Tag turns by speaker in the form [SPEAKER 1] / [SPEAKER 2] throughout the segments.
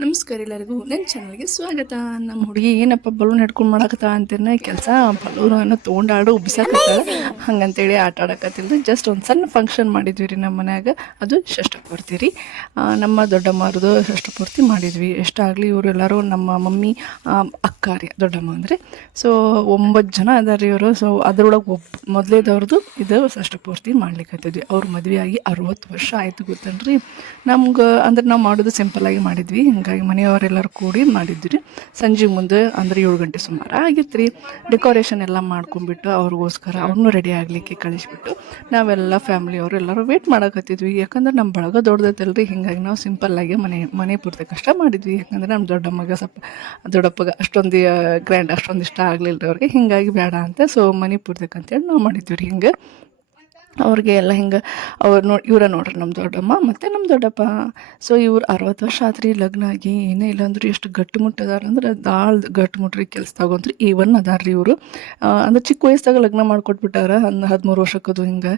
[SPEAKER 1] ನಮಸ್ಕಾರ ಎಲ್ಲರಿಗೂ. ನನ್ನ ಚಾನಲ್ಗೆ ಸ್ವಾಗತ. ನಮ್ಮ ಹುಡುಗಿ ಏನಪ್ಪ ಬಲೂನ್ ಹಿಡ್ಕೊಂಡು ಮಾಡಕತ್ತ ಅಂತಿರ್ನ? ಕೆಲಸ ಬಲೂನನ್ನು ತೊಗೊಂಡಾಡು ಉಬ್ಸಾಕತ್ತಾಳ ಹಂಗಂತೇಳಿ ಆಟ ಆಡಕತ್ತಿಲ್ಲ ಜಸ್ಟ್ ಒಂದು ಸಣ್ಣ ಫಂಕ್ಷನ್ ಮಾಡಿದ್ವಿ ರೀ ನಮ್ಮ ಮನ್ಯಾಗ. ಅದು ಷಷ್ಠಪೂರ್ತಿ ರೀ. ನಮ್ಮ ದೊಡ್ಡಮ್ಮರದು ಷಷ್ಠಪೂರ್ತಿ ಮಾಡಿದ್ವಿ. ಎಷ್ಟಾಗಲಿ ಇವರೆಲ್ಲರೂ ನಮ್ಮ ಮಮ್ಮಿ ಅಕ್ಕ ರೀ ದೊಡ್ಡಮ್ಮ ಅಂದರೆ. ಸೊ ಒಂಬತ್ತು ಜನ ಅದಾರ ರೀ ಇವರು. ಸೊ ಅದರೊಳಗೆ ಒಬ್ಬ ಮೊದಲೇದವ್ರದ್ದು ಇದು ಷಷ್ಠಪೂರ್ತಿ ಮಾಡ್ಲಿಕ್ಕತ್ತಿದ್ವಿ ಅವ್ರ ಆಗಿ ಅರವತ್ತು ವರ್ಷ ಆಯಿತು ಗೊತ್ತಲ್ರಿ ನಮ್ಗೆ, ಅಂದ್ರೆ ನಾವು ಮಾಡೋದು ಸಿಂಪಲ್ಲಾಗಿ ಮಾಡಿದ್ವಿ. ಹಿಂಗಾಗಿ ಮನೆಯವರೆಲ್ಲರೂ ಕೂಡಿ ಮಾಡಿದ್ವಿ ಸಂಜೆ ಮುಂದೆ ಅಂದರೆ ಏಳು ಗಂಟೆ ಸುಮಾರು ಆಗಿತ್ತು ರೀ ಡೆಕೋರೇಷನ್ ಎಲ್ಲ ಮಾಡ್ಕೊಂಡ್ಬಿಟ್ಟು ಅವ್ರಿಗೋಸ್ಕರ ಅವ್ರನ್ನೂ ರೆಡಿ ಆಗಲಿಕ್ಕೆ ಕಳಿಸ್ಬಿಟ್ಟು ನಾವೆಲ್ಲ ಫ್ಯಾಮಿಲಿಯವರು ಎಲ್ಲರೂ ವೇಟ್ ಮಾಡಕತ್ತಿದ್ವಿ ಯಾಕಂದ್ರೆ ನಮ್ಮ ಬಳಗ ದೊಡ್ಡದೈತಲ್ರಿ, ಹಿಂಗಾಗಿ ನಾವು ಸಿಂಪಲ್ಲಾಗಿ ಮನೆ ಮನೆ ಪೂರ್ತಿ ಕಷ್ಟ ಮಾಡಿದ್ವಿ. ಯಾಕಂದ್ರೆ ನಮ್ಮ ದೊಡ್ಡ ಮಗ ಸ್ವಲ್ಪ, ದೊಡ್ಡಪ್ಪಗ ಅಷ್ಟೊಂದು ಗ್ರ್ಯಾಂಡ್ ಅಷ್ಟೊಂದು ಇಷ್ಟ ಆಗಲಿಲ್ಲ ರೀ ಅವ್ರಿಗೆ. ಹಿಂಗಾಗಿ ಬೇಡ ಅಂತ ಸೊ ಮನೆ ಪೂರ್ತಿ ಅಂತೇಳಿ ನಾವು ಮಾಡಿದ್ವಿ ರೀ ಹಿಂಗೆ. ಅವ್ರಿಗೆ ಎಲ್ಲ ಹಿಂಗೆ ಅವ್ರು ನೋಡಿ ಇವರ ನೋಡ್ರಿ ನಮ್ಮ ದೊಡ್ಡಮ್ಮ ಮತ್ತು ನಮ್ಮ ದೊಡ್ಡಪ್ಪ. ಸೊ ಇವ್ರು ಅರವತ್ತು ವರ್ಷ ಆದ್ರಿ ಲಗ್ನ ಆಗಿ ಏನೇ ಇಲ್ಲ ಅಂದ್ರೆ ಎಷ್ಟು ಗಟ್ಟು ಮುಟ್ಟದಾರ ಅಂದ್ರೆ ದಾಳ್ ಗಟ್ಟು ಮುಟ್ರಿ ಕೆಲ್ಸದಾಗ ಈವನ್ ಅದಾರ ರೀ ಇವರು. ಅಂದ್ರೆ ಚಿಕ್ಕ ವಯಸ್ಸಾಗ ಲಗ್ನ ಮಾಡಿಕೊಟ್ಬಿಟ್ಟಾರ. ಒಂದು ಹದಿಮೂರು ವರ್ಷಕ್ಕದು ಹಿಂಗೆ.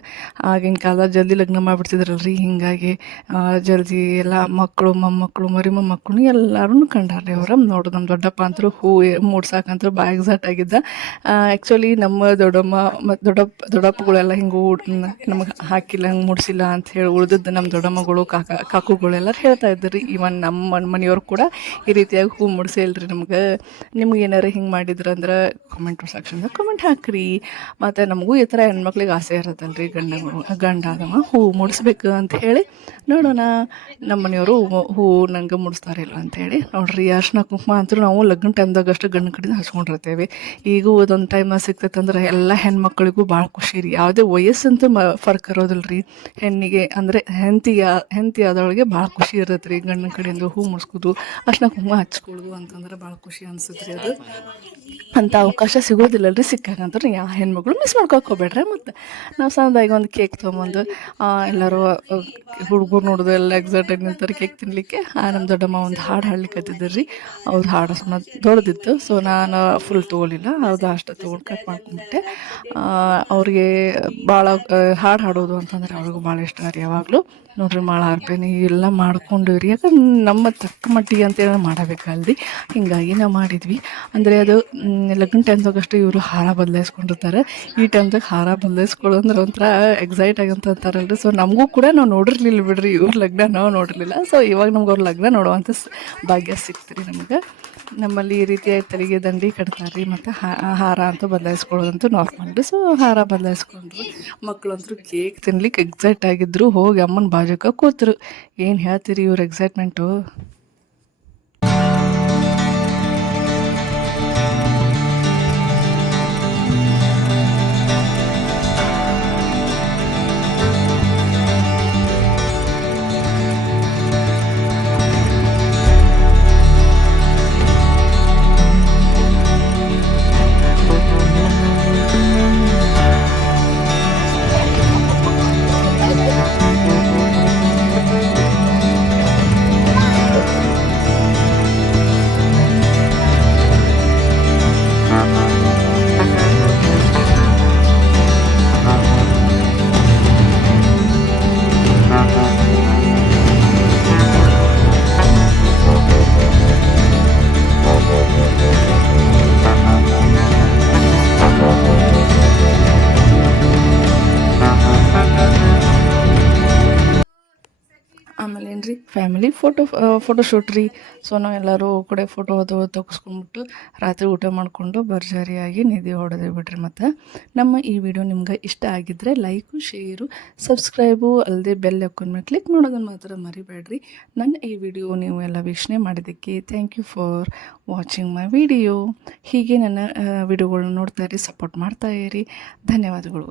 [SPEAKER 1] ಆಗಿನ ಕಾಲ ಜಲ್ದಿ ಲಗ್ನ ಮಾಡಿಬಿಡ್ತಿದ್ರಲ್ರಿ ಹಿಂಗಾಗಿ. ಜಲ್ದಿ ಎಲ್ಲ ಮಕ್ಕಳು ಮೊಮ್ಮಕ್ಕಳು ಮರಿ ಮೊಮ್ಮಕ್ಕಳು ಎಲ್ಲರೂ ಕಂಡಾರ್ರಿ ಅವ್ರ. ನೋಡು ನಮ್ಮ ದೊಡ್ಡಪ್ಪ ಅಂತೂ ಹೂ ಮೂಡ್ಸಾಕಂತೂ ಭಾಳ ಎಕ್ಸಾಟ್ ಆಗಿದ್ದ ಆ್ಯಕ್ಚುಲಿ ನಮ್ಮ ದೊಡ್ಡಮ್ಮ ಮತ್ತು ದೊಡ್ಡಪ್ಪ, ದೊಡ್ಡಪ್ಪಗಳೆಲ್ಲ ಹಿಂಗೆ ನಮಗೆ ಹಾಕಿಲ್ಲ, ಹಂಗೆ ಮುಡ್ಸಿಲ್ಲ ಅಂತ ಹೇಳಿ ಉಳಿದದ್ದು ನಮ್ಮ ದೊಡ್ಡಮ್ಮಗಳು, ಕಾಕ ಕಾಕುಗಳೆಲ್ಲರೂ ಹೇಳ್ತಾ ಇದ್ದರು. ರೀ ಇವನ್ ನಮ್ಮ ಮನೆಯವ್ರು ಕೂಡ ಈ ರೀತಿಯಾಗಿ ಹೂ ಮುಡಿಸಿಲ್ರಿ ನಮ್ಗೆ. ನಿಮ್ಗೆ ಏನಾರು ಹಿಂಗೆ ಮಾಡಿದ್ರು ಅಂದ್ರೆ ಕಮೆಂಟ್ ಸೆಕ್ಷನ್ದಾಗ ಕಮೆಂಟ್ ಹಾಕ್ರಿ. ಮತ್ತು ನಮಗೂ ಈ ಥರ ಹೆಣ್ಮಕ್ಳಿಗೆ ಆಸೆ ಇರತ್ತಲ್ರಿ ಗಂಡ ಗಂಡ ಅದಮ್ಮ ಹೂ ಮುಡಿಸ್ಬೇಕು ಅಂತ ಹೇಳಿ ನೋಡೋಣ. ನಮ್ಮ ಮನೆಯವರು ಹೂ ನಂಗೆ ಮುಡಿಸ್ತಾರಿಲ್ಲ ಅಂತೇಳಿ ನೋಡ್ರಿ. ಅರ್ಶಿನ ಕುಂಕುಮ ಅಂತೂ ನಾವು ಲಗ್ನ ಟೈಮ್ದಾಗ ಅಷ್ಟು ಗಂಡ ಕಡೆಯಿಂದ ಹಚ್ಕೊಂಡಿರ್ತೇವೆ ಈಗ ಒಂದೊಂದು ಟೈಮ್ ಸಿಗ್ತೈತೆ ಅಂದ್ರೆ ಎಲ್ಲ ಹೆಣ್ಮಕ್ಳಿಗೂ ಭಾಳ ಖುಷಿ ರೀ. ಯಾವುದೇ ವಯಸ್ಸಂತೂ ಫರ್ಕ್ ಇರೋದಿಲ್ಲ ರೀ ಹೆಣ್ಣಿಗೆ ಅಂದರೆ ಹೆಂಡತಿಗೆ ಹೆಂಡತಿ ಆದೊಳಗೆ ಭಾಳ ಖುಷಿ ಇರತ್ತೆ ರೀ ಗಂಡನ ಕಡೆಯಿಂದ ಹೂ ಮುಡ್ಸ್ಕೋದು ಅರ್ಶಿನ ಕುಂಕುಮ ಹಚ್ಕೊಳ್ಳೋದು ಅಂತಂದ್ರೆ ಭಾಳ ಖುಷಿ ಅನ್ಸುತ್ತೆ ರೀ ಅದು. ಅಂಥ ಅವಕಾಶ ಸಿಗೋದಿಲ್ಲ ರೀ ಸಿಕ್ಕಾಗಂದ್ರೆ ಯಾವ ಹೆಣ್ಮಗಳು ಮಿಸ್ ಮಾಡ್ಕೊಕ್ ಹೋಗ್ಬೇಡ್ರಿ ಮತ್ತು. ನಾವು ಸಣ್ಣದಾಗಿ ಒಂದು ಕೇಕ್ ತೊಗೊಂಬಂದು ಎಲ್ಲರೂ ಹುಡುಗರು ನೋಡೋದು ಎಲ್ಲ ಎಕ್ಸೈಟೆಡ್ ನಿಂತಾರೆ ಕೇಕ್ ತಿನ್ನಲಿಕ್ಕೆ ನಮ್ಮ ದೊಡ್ಡಮ್ಮ ಒಂದು ಹಾಡು ಹಾಡ್ಲಿಕ್ಕೆ ರೀ ಅವ್ರ ಹಾಡು ಸುಮ್ಮನೆ ದೊಡ್ಡದಿತ್ತು. ಸೊ ನಾನು ಫುಲ್ ತೊಗೊಲಿಲ್ಲ ಅದು ಅಷ್ಟು ತೊಗೊಂಡು ಕಟ್ ಮಾಡ್ಕೊಂಡ್ಬಿಟ್ಟೆ. ಅವ್ರಿಗೆ ಭಾಳ ಹಾಡು ಹಾಡೋದು ಅಂತಂದ್ರೆ ಅವ್ರಿಗೂ ಭಾಳ ಇಷ್ಟ ರೀ ಯಾವಾಗಲೂ. ನೋಡ್ರಿ ಮಾಳ ಹಾರ್ಪೇನಿ ಎಲ್ಲ ಮಾಡ್ಕೊಂಡು ರೀ ಯಾಕಂದ್ರೆ ನಮ್ಮ ತಕ್ಕ ಮಟ್ಟಿಗೆ ಅಂತೇಳಿ ಮಾಡಬೇಕಲ್ರಿ. ಹಿಂಗಾಗಿ ನಾವು ಮಾಡಿದ್ವಿ. ಅಂದರೆ ಅದು ಲಗ್ನ ಟೈಮ್ದಾಗ ಅಷ್ಟು ಇವರು ಹಾರ ಬದಲಾಯಿಸ್ಕೊಂಡಿರ್ತಾರೆ. ಈ ಟೈಮ್ದಾಗ ಹಾರ ಬದಲಾಯಿಸ್ಕೊಳ್ಳೋಂದ್ರೆ ಒಂಥರ ಎಕ್ಸೈಟ್ ಆಗಂತ ಅಂತಾರಲ್ರಿ ಸೊ ನಮಗೂ ಕೂಡ ನಾವು ನೋಡಿರ್ಲಿಲ್ಲ ಬಿಡ್ರಿ ಇವ್ರ ಲಗ್ನ ನಾವು ನೋಡಿರಲಿಲ್ಲ. ಸೊ ಇವಾಗ ನಮ್ಗೆ ಅವ್ರ ಲಗ್ನ ನೋಡುವಂಥ ಭಾಗ್ಯ ಸಿಕ್ತು ರೀ ನಮ್ಗೆ. ನಮ್ಮಲ್ಲಿ ಈ ರೀತಿಯಾಗಿ ತಲೆಗೆ ದಂಡಿ ಕಟ್ತಾರೆ ರೀ ಮತ್ತು ಹಾರ ಅಂತೂ ಬದಲಾಯಿಸ್ಕೊಳ್ಳೋದಂತೂ ನಾರ್ಮಲ್ ಸೊ ಹಾರ ಬದಲಾಯಿಸ್ಕೊಂಡ್ರು ಮಕ್ಕಳಂತೂ ಕೇಕ್ ತಿನ್ಲಿಕ್ಕೆ ಎಕ್ಸೈಟ್ ಆಗಿದ್ರು. ಹೋಗಿ ಅಮ್ಮನ ಬಾಜುಕ ಕೂತರು. ಏನು ಹೇಳ್ತೀರಿ ಇವ್ರ ಎಕ್ಸೈಟ್ಮೆಂಟು ರೀ ಫ್ಯಾಮಿಲಿ ಫೋಟೋ ಫೋಟೋ ಶೂಟ್ ರೀ. ಸೊ ನಾವು ಎಲ್ಲರೂ ಕಡೆ ಫೋಟೋ ಅದು ತೆಗೆಸ್ಕೊಂಡ್ಬಿಟ್ಟು ರಾತ್ರಿ ಊಟ ಮಾಡಿಕೊಂಡು ಭರ್ಜರಿಯಾಗಿ ನಿಧಿ ಹೊಡೆದ್ರಿ ಬಿಡ್ರಿ ಮತ್ತು. ನಮ್ಮ ಈ ವಿಡಿಯೋ ನಿಮ್ಗೆ ಇಷ್ಟ ಆಗಿದ್ದರೆ ಲೈಕು ಶೇರು ಸಬ್ಸ್ಕ್ರೈಬು ಅಲ್ಲದೆ ಬೆಲ್ ಹಾಕೊಂಡ್ ಮೇಲೆ ಕ್ಲಿಕ್ ಮಾಡೋದನ್ನು ಮಾತ್ರ ಮರಿಬೇಡ್ರಿ. ನನ್ನ ಈ ವಿಡಿಯೋ ನೀವು ಎಲ್ಲ ವೀಕ್ಷಣೆ ಮಾಡಿದ್ದಕ್ಕೆ thank you for watching my video ಹೀಗೆ ನನ್ನ ವಿಡಿಯೋಗಳನ್ನ ನೋಡ್ತಾ ಇರಿ ಸಪೋರ್ಟ್ ಮಾಡ್ತಾ ಇರಿ. ಧನ್ಯವಾದಗಳು.